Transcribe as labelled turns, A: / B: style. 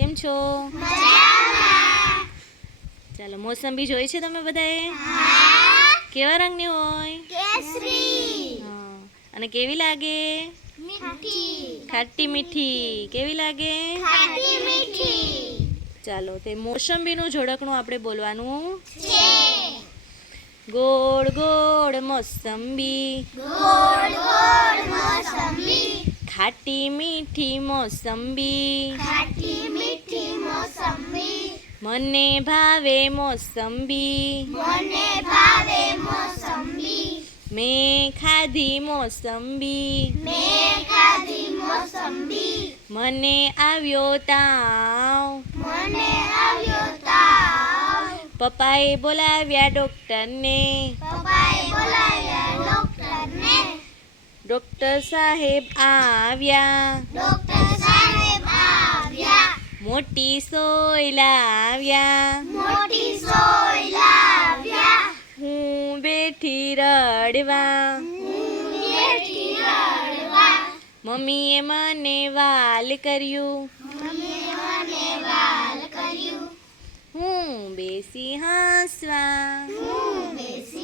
A: કેમ છો ચાલો મોસંબી જોઈ છે તમે બધાએ કેવા રંગની હોય અને કેવી લાગે ખાટી મીઠી કેવી લાગે ચાલો તે મોસંબીનું જોડકણું આપણે બોલવાનું ગોળ ગોળ મોસંબી
B: ગોળ ગોળ મોસંબી
A: ખાટી મીઠી મોસંબી
B: ખાટી મીઠી મોસંબી
A: મને ભાવે મોસંબી
B: મને ભાવે મોસંબી
A: મે ખાધી મોસંબી
B: મે ખાધી મોસંબી
A: મને આવ્યો તા
B: મને આવ્યો તા
A: પપાઈ બોલાવ્યા
B: ડોક્ટરે પપાઈ બોલા
A: ડોક્ટર સાહેબ આવ્યા
B: ડોક્ટર સાહેબ આવ્યા
A: મોટી સોય લાવ્યા
B: મોટી સોય લાવ્યા
A: હું બેઠી રડવા
B: હું બેઠી રડવા
A: મમ્મીએ મને વાલ કર્યું
B: મમ્મીએ મને વાલ કર્યું
A: હું બેસી હાંસવા
B: હું બેસી